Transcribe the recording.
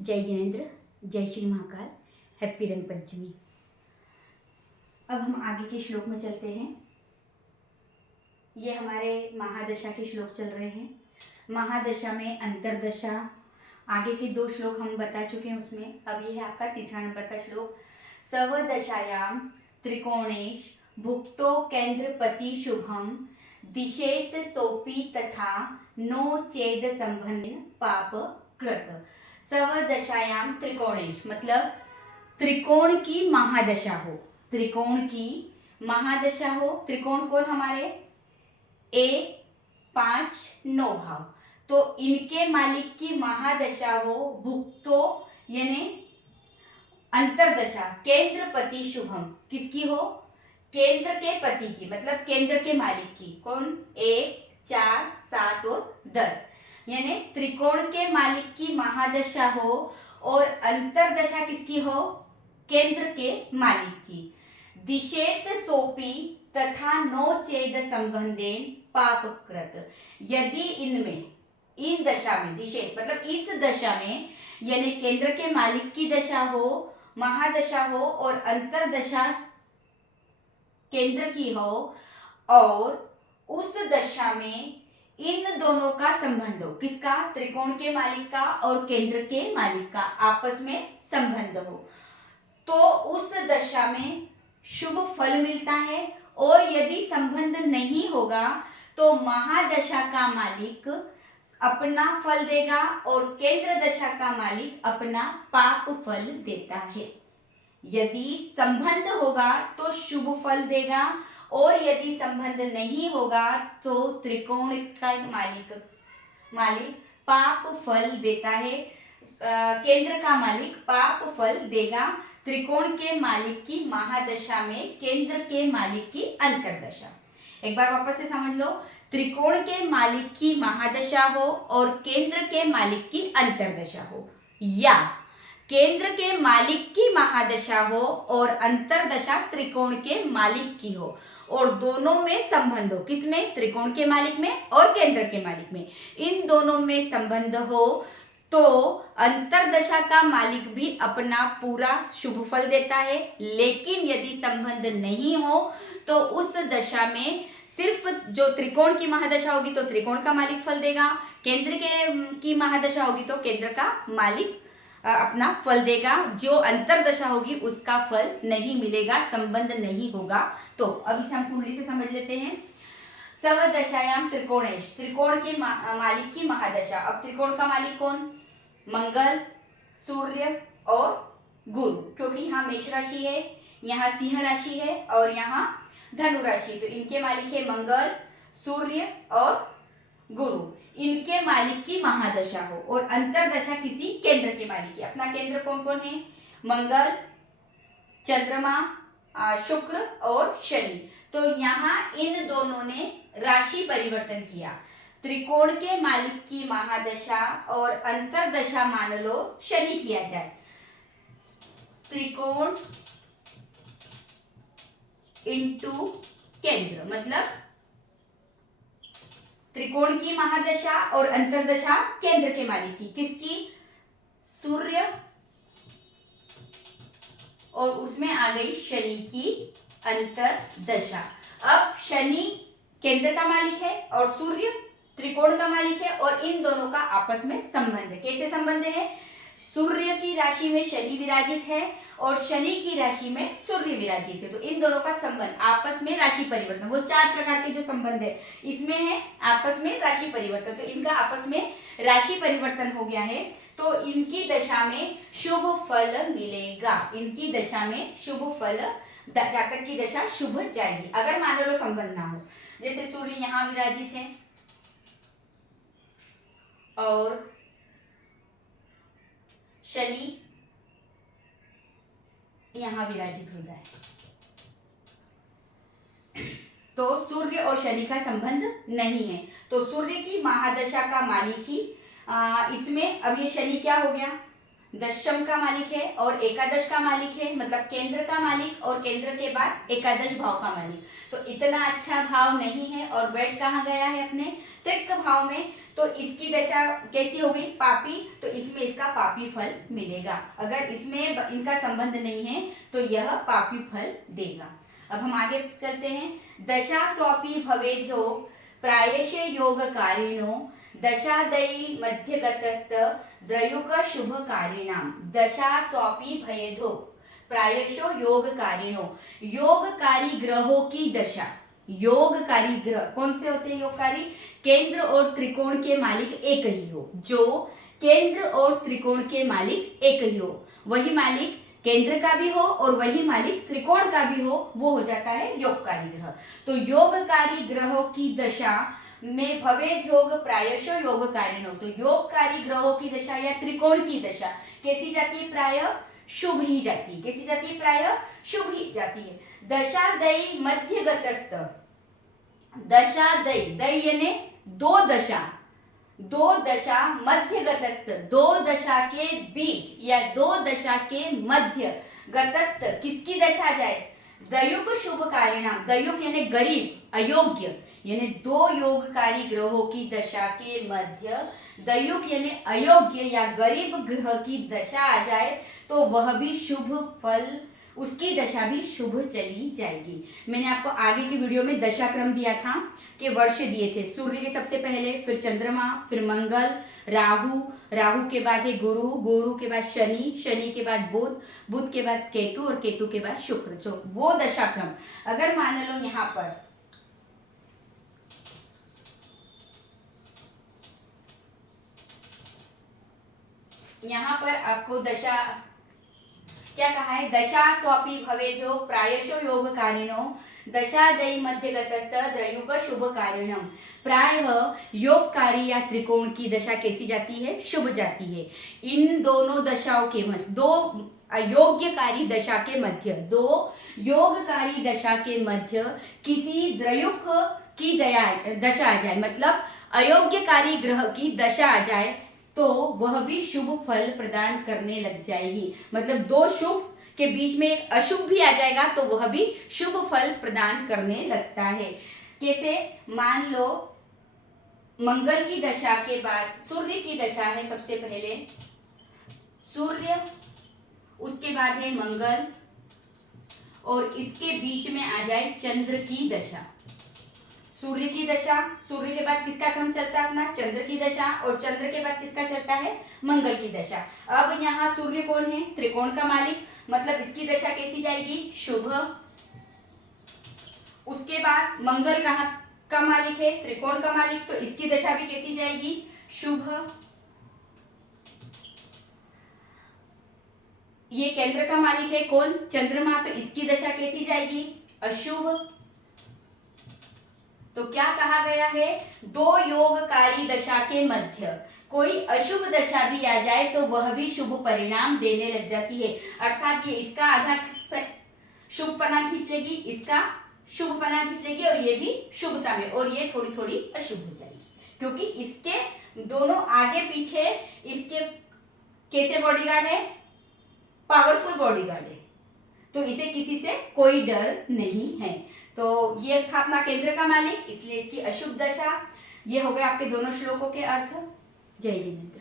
जय जिनेन्द्र, जय श्री महाकाल, हैप्पी रंग पंचमी। अब हम आगे के श्लोक में चलते हैं। ये हमारे महादशा के श्लोक चल रहे हैं। महादशा में अंतरदशा, आगे के 2 श्लोक हम बता चुके हैं उसमें। अब ये है आपका तीसरा नंबर का श्लोक। सवदशायां त्रिकोणेश भुक्तो केंद्रपति शुभम दिशेत सोपी तथा नो चेद संबंधेन पाप कृत। सवदशायाम त्रिकोणेश मतलब त्रिकोण की महादशा हो, त्रिकोण की महादशा हो। त्रिकोण कौन हमारे 1, 5, 9 भाव, तो इनके मालिक की महादशा हो। भुक्तो यानी अंतरदशा, केंद्रपति शुभम किसकी हो? केंद्र के पति की, मतलब केंद्र के मालिक की। कौन? 1, 4, 7 और 10, यानी त्रिकोण के मालिक की महादशा हो और अंतरदशा किसकी हो? केंद्र के मालिक की। दिशेत सोपी तथा नो चेद संबंधेन पापकृत। यदि इनमें, इन दशा में, दिशेत मतलब इस दशा में, यानी केंद्र के मालिक की दशा हो, महादशा हो और अंतरदशा केंद्र की हो, और उस दशा में इन दोनों का संबंध हो। किसका? त्रिकोण के मालिक का और केंद्र के मालिक का आपस में संबंध हो, तो उस दशा में शुभ फल मिलता है। और यदि संबंध नहीं होगा तो महादशा का मालिक अपना फल देगा और केंद्र दशा का मालिक अपना पाप फल देता है। यदि संबंध होगा तो शुभ फल देगा, और यदि संबंध नहीं होगा तो त्रिकोण का मालिक पाप फल देता है। केंद्र का मालिक पाप फल देगा त्रिकोण के मालिक की महादशा में, केंद्र के मालिक की अंतरदशा। एक बार वापस से समझ लो। त्रिकोण के मालिक की महादशा हो और केंद्र के मालिक की अंतरदशा हो, या केंद्र के मालिक की महादशा हो और अंतरदशा त्रिकोण के मालिक की हो, और दोनों में संबंध हो। किसमें? त्रिकोण के मालिक में और केंद्र के मालिक में। इन दोनों में संबंध हो तो अंतरदशा का मालिक भी अपना पूरा शुभ फल देता है। लेकिन यदि संबंध नहीं हो तो उस दशा में सिर्फ जो त्रिकोण की महादशा होगी तो त्रिकोण का मालिक फल देगा, केंद्र की महादशा होगी तो केंद्र का मालिक अपना फल देगा। जो अंतरदशा होगी उसका फल नहीं मिलेगा, संबंध नहीं होगा। तो अब इसे हम कुंडली से समझ लेते हैं। सवदशायाम त्रिकोणेश, त्रिकोण के मालिक की महादशा। अब त्रिकोण का मालिक कौन? मंगल, सूर्य और गुरु, क्योंकि यहाँ मेष राशि है, यहाँ सिंह राशि है और यहाँ धनु राशि, तो इनके मालिक है मंगल, सूर्य और गुरु। इनके मालिक की महादशा हो और अंतरदशा किसी केंद्र के मालिक की। अपना केंद्र कौन कौन है? मंगल, चंद्रमा, शुक्र और शनि। तो यहाँ इन दोनों ने राशि परिवर्तन किया। त्रिकोण के मालिक की महादशा और अंतरदशा मान लो शनि किया जाए। त्रिकोण इंटू केंद्र मतलब त्रिकोण की महादशा और अंतरदशा केंद्र के मालिक की। किसकी? सूर्य, और उसमें आ गई शनि की अंतरदशा। अब शनि केंद्र का मालिक है और सूर्य त्रिकोण का मालिक है, और इन दोनों का आपस में संबंध है। कैसे संबंध है? सूर्य की राशि में शनि विराजित है और शनि की राशि में सूर्य विराजित है, तो इन दोनों का संबंध आपस में राशि परिवर्तन। वो 4 प्रकार के जो संबंध है इसमें है आपस में राशि परिवर्तन, तो इनका आपस में राशि परिवर्तन हो गया है, तो इनकी दशा में शुभ फल मिलेगा। इनकी दशा में शुभ फल, जातक की दशा शुभ जाएगी अगर मान लो संबंध ना हो। जैसे सूर्य यहाँ विराजित है और शनि यहां विराजित हो जाए, तो सूर्य और शनि का संबंध नहीं है, तो सूर्य की महादशा का मालिक ही इसमें। अब ये शनि क्या हो गया? दशम का मालिक है और एकादश का मालिक है, मतलब केंद्र का मालिक और केंद्र के बाद एकादश भाव का मालिक। तो इतना अच्छा भाव नहीं है और बैठ कहाँ गया है अपने त्रिक भाव में, तो इसकी दशा कैसी हो गई, पापी, तो इसमें इसका पापी फल मिलेगा। अगर इसमें इनका संबंध नहीं है तो यह पापी फल देगा। अब हम आगे चलते हैं। दशा स्वपी भवेद्यो प्रायशे योगकारिणो दशादयी मध्यगतस्थ द्रयुक शुभकारिणाम। दशा स्वपी भवेद्यो प्रायशो योगकारिणो, योगकारी ग्रहों की दशा। योगकारी ग्रह कौन से होते हैं योगकारी? केंद्र और त्रिकोण के मालिक एक ही हो। जो केंद्र और त्रिकोण के मालिक एक ही हो, वही मालिक केंद्र का भी हो और वही मालिक त्रिकोण का भी हो, वो हो जाता है योगकारी ग्रह। तो योगकारी ग्रहों की दशा में भवेद योग प्रायशो योगकारिणो, तो योगकारी ग्रहों की दशा या त्रिकोण की दशा कैसी जाती है? प्राय शुभ ही जाती है। कैसी जाती है? प्राय शुभ ही जाती है। दशादयी मध्यगतस्थ, दशादयी, दयी यानी दो दशा, दो दशा मध्यगतस्थ, दो दशा के बीच या दो दशा के मध्य, गतस्थ किसकी दशा जाए? दयुक शुभकारिणाम, दयुक यानी गरीब, अयोग्य, यानी दो योगकारी ग्रहों की दशा के मध्य दयुक यानी अयोग्य या गरीब ग्रह की दशा आ जाए तो वह भी शुभ फल, उसकी दशा भी शुभ चली जाएगी। मैंने आपको आगे की वीडियो में दशाक्रम दिया था कि वर्ष दिए थे। सूर्य के सबसे पहले, फिर चंद्रमा, फिर मंगल, राहु, राहु के बाद है गुरु, गुरु के बाद शनि, शनि के बाद बुध, बुध के बाद केतु और केतु के बाद शुक्र। जो वो दशाक्रम अगर मान लो यहाँ पर आपको दशा क्या कहा है? दशा स्वपी भवेद्यो प्रायशो योगकारिणो दशादयी मध्यगतस्थ द्रयुक शुभकारिणम। प्रायः योगकारी या त्रिकोण की दशा कैसी जाती है? शुभ जाती है। इन दोनों दशाओं के मध्य, दो अयोग्यकारी दशा के मध्य, दो योगकारी दशा के मध्य किसी द्रयुक की दशा आ जाए, मतलब अयोग्यकारी ग्रह की दशा आ जाए तो वह भी शुभ फल प्रदान करने लग जाएगी। मतलब दो शुभ के बीच में एक अशुभ भी आ जाएगा तो वह भी शुभ फल प्रदान करने लगता है। कैसे? मान लो मंगल की दशा के बाद सूर्य की दशा है, सबसे पहले सूर्य, उसके बाद है मंगल और इसके बीच में आ जाए चंद्र की दशा। सूर्य की दशा, सूर्य के बाद किसका क्रम चलता है अपना? चंद्र की दशा, और चंद्र के बाद किसका चलता है? मंगल की दशा। अब यहाँ सूर्य कौन है? त्रिकोण का मालिक, मतलब इसकी दशा कैसी जाएगी? शुभ। उसके बाद मंगल कहाँ का मालिक है? त्रिकोण का मालिक, तो इसकी दशा भी कैसी जाएगी? शुभ। ये केंद्र का मालिक है कौन? चंद्रमा, तो इसकी दशा कैसी जाएगी? अशुभ। तो क्या कहा गया है? दो योगकारी दशा के मध्य कोई अशुभ दशा भी आ जाए तो वह भी शुभ परिणाम देने लग जाती है। अर्थात ये इसका आधा शुभ पना खींच लेगी, इसका शुभ पना खींच लेगी और ये भी शुभता में, और ये थोड़ी थोड़ी अशुभ हो जाएगी, क्योंकि इसके दोनों आगे पीछे इसके कैसे बॉडीगार्ड है? पावरफुल बॉडीगार्ड है, तो इसे किसी से कोई डर नहीं है। तो ये था अपना केंद्र का मालिक, इसलिए इसकी अशुभ दशा। ये हो गए आपके दोनों श्लोकों के अर्थ। जय जिनेंद्र।